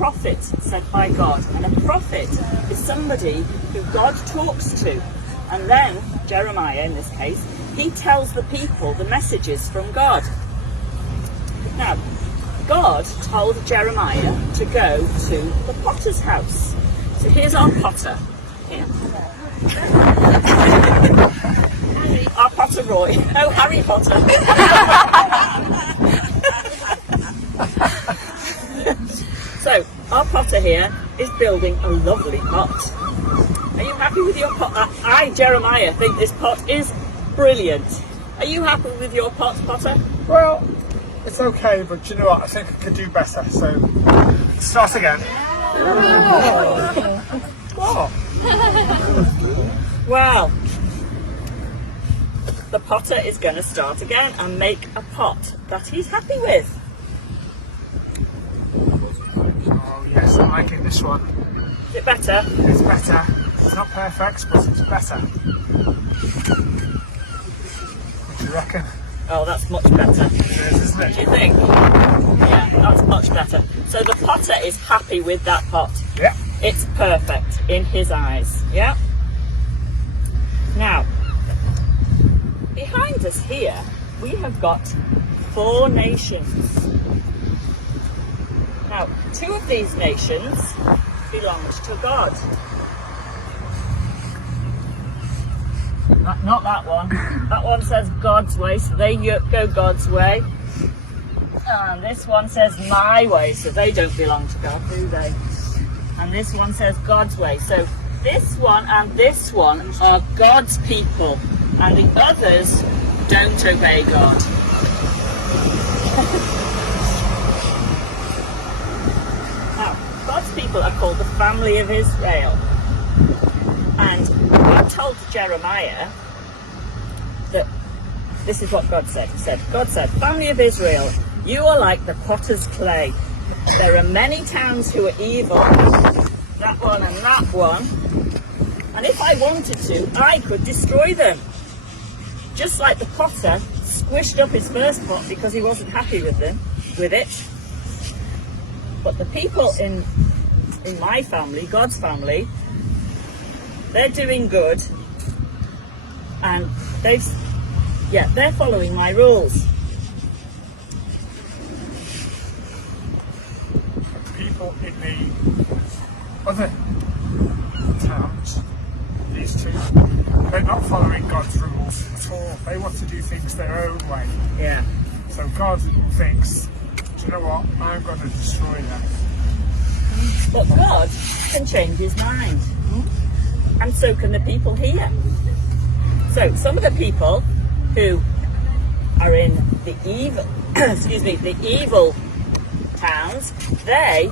prophet sent by God. And a prophet is somebody who God talks to. And then, Jeremiah in this case, he tells the people the messages from God. Now, God told Jeremiah to go to the potter's house. So here's our potter here. Our Potter Roy. Oh, Harry Potter. So, our potter here is building a lovely pot. Are you happy with your pot? I, Jeremiah, think this pot is brilliant. Are you happy with your pot, Potter? Well, it's okay, but you know what? I think I could do better. So, start again. What? Well, the potter is going to start again and make a pot that he's happy with. Oh yes, I'm liking this one. Is it better? It's better. It's not perfect, but it's better. What do you reckon? Oh, that's much better. It is, isn't What do it? you think? Yeah, that's much better. So the potter is happy with that pot. Yeah. It's perfect in his eyes. Yeah. Now, behind us here, we have got 4 nations. Now, 2 of these nations belongs to God. Not that one. That one says God's way, so they go God's way. And this one says my way, so they don't belong to God, do they? And this one says God's way. So this one and this one are God's people, and the others don't obey God. Now, God's people are called the family of Israel. And God told Jeremiah that this is what God said. God said, family of Israel, you are like the potter's clay. There are many towns who are evil, that one and that one. And if I wanted to, I could destroy them. Just like the potter squished up his first pot because he wasn't happy with it. But the people in my family, God's family, they're doing good, and they're following my rules. People in the other towns, these 2, they're not following God's rules at all. They want to do things their own way. Yeah. So God thinks, do you know what? I'm going to destroy them. But God can change his mind. And so can the people here. So some of the people who are in the evil, the evil towns, they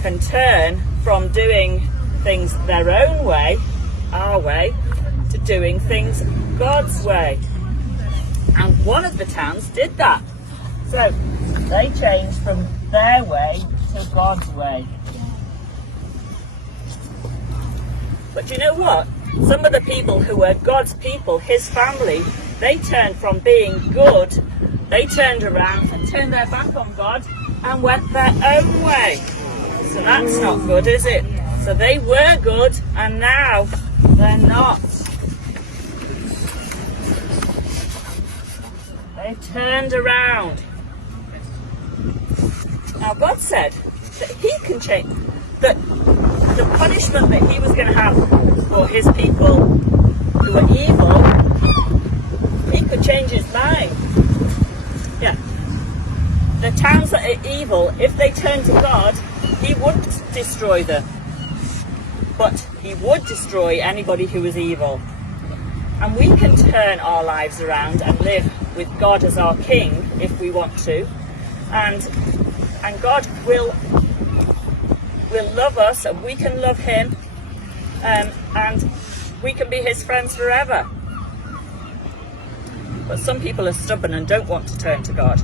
can turn from doing things their own way, our way, to doing things God's way. And one of the towns did that. So they changed from their way to God's way. But you know what? Some of the people who were God's people, his family, they turned from being good, they turned around and turned their back on God and went their own way. So that's not good, is it? So they were good and now they're not. They turned around. Now God said that he can change, that the punishment that he was going to have for his people who were evil, he could change his mind. Yeah. The towns that are evil, if they turn to God, he wouldn't destroy them. But he would destroy anybody who was evil. And we can turn our lives around and live with God as our king if we want to. And God will love us, and we can love him, and we can be his friends forever. But some people are stubborn and don't want to turn to God.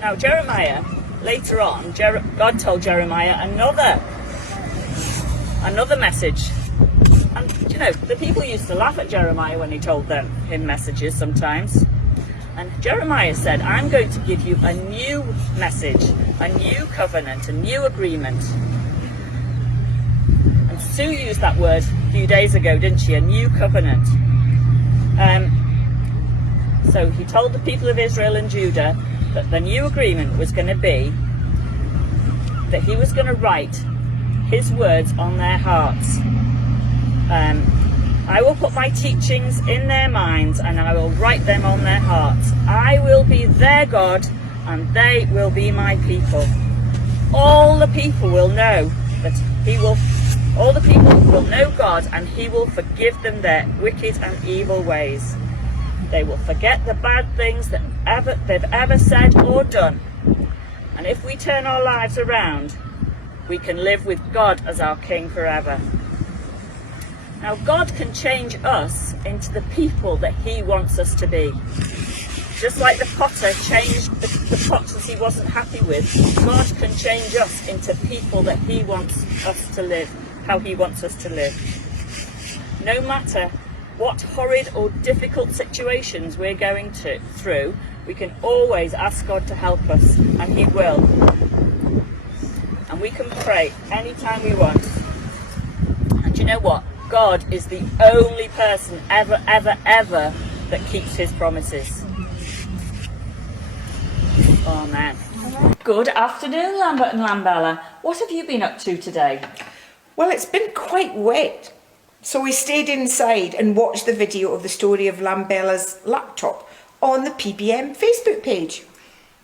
Now Jeremiah, later on, God told Jeremiah another message. And you know, the people used to laugh at Jeremiah when he told him messages sometimes. And Jeremiah said, I'm going to give you a new message, a new covenant, a new agreement. And Sue used that word a few days ago, didn't she? A new covenant. So he told the people of Israel and Judah that the new agreement was going to be that he was going to write his words on their hearts. I will put my teachings in their minds and I will write them on their hearts. I will be their God and they will be my people. All the people will know God, and he will forgive them their wicked and evil ways. They will forget the bad things that they've ever said or done. And if we turn our lives around, we can live with God as our King forever. Now, God can change us into the people that he wants us to be. Just like the potter changed the pots he wasn't happy with, God can change us into people that he wants us to live, how he wants us to live. No matter what horrid or difficult situations we're going through, we can always ask God to help us, and he will. And we can pray anytime we want. And you know what? God is the only person ever that keeps his promises. Amen. Good afternoon, Lambert and Lambella. What have you been up to today? Well, it's been quite wet, so we stayed inside and watched the video of the story of Lambella's laptop on the PBM Facebook page.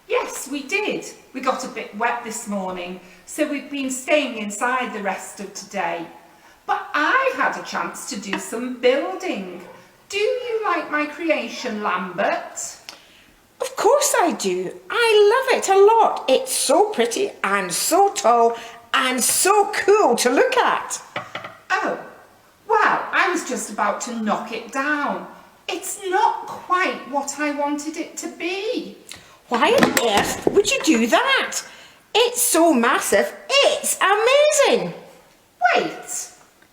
Yes, we did. We got a bit wet this morning, so we've been staying inside the rest of today. But I had a chance to do some building. Do you like my creation, Lambert? Of course I do. I love it a lot. It's so pretty and so tall and so cool to look at. Oh, well, I was just about to knock it down. It's not quite what I wanted it to be. Why on earth would you do that? It's so massive. It's amazing. Wait,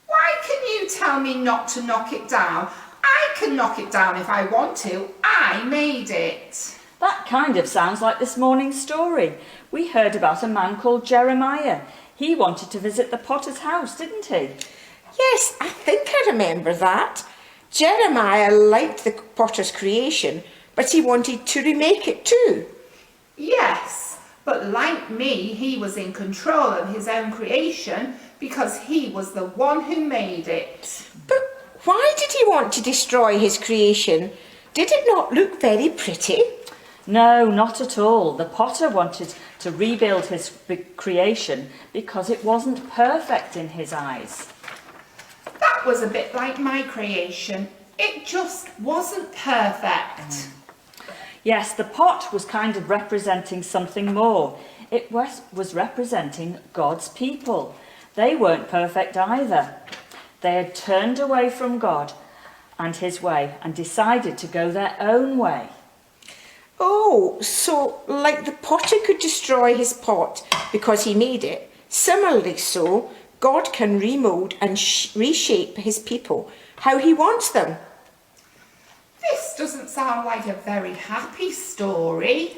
why can you tell me not to knock it down? I can knock it down if I want to. I made it. That kind of sounds like this morning's story. We heard about a man called Jeremiah. He wanted to visit the potter's house, didn't he? Yes, I think I remember that. Jeremiah liked the potter's creation, but he wanted to remake it too. Yes, but like me, he was in control of his own creation because he was the one who made it. But why did he want to destroy his creation? Did it not look very pretty? No, not at all. The potter wanted to rebuild his creation because it wasn't perfect in his eyes. That was a bit like my creation. It just wasn't perfect. Yes, the pot was kind of representing something more. It was representing God's people. They weren't perfect either. They had turned away from God and his way and decided to go their own way. Oh, so like the potter could destroy his pot because he made it, similarly so, God can remold and reshape his people how he wants them. This doesn't sound like a very happy story.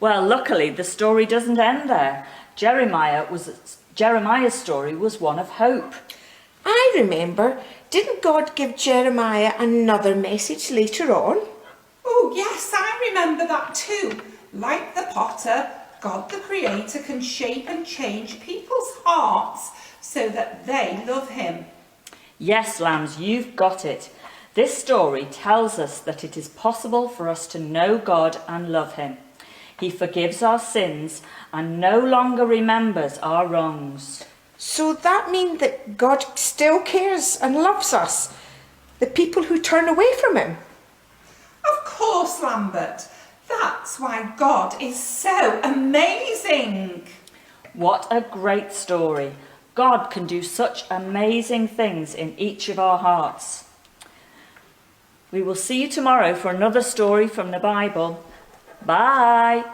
Well, luckily the story doesn't end there. Jeremiah's story was one of hope. I remember, didn't God give Jeremiah another message later on? Oh yes, I remember that too. Like the potter, God the Creator can shape and change people's hearts so that they love him. Yes, lambs, you've got it. This story tells us that it is possible for us to know God and love him. He forgives our sins and no longer remembers our wrongs. So that means that God still cares and loves us, the people who turn away from him? Of course, Lambert. That's why God is so amazing. What a great story. God can do such amazing things in each of our hearts. We will see you tomorrow for another story from the Bible. Bye.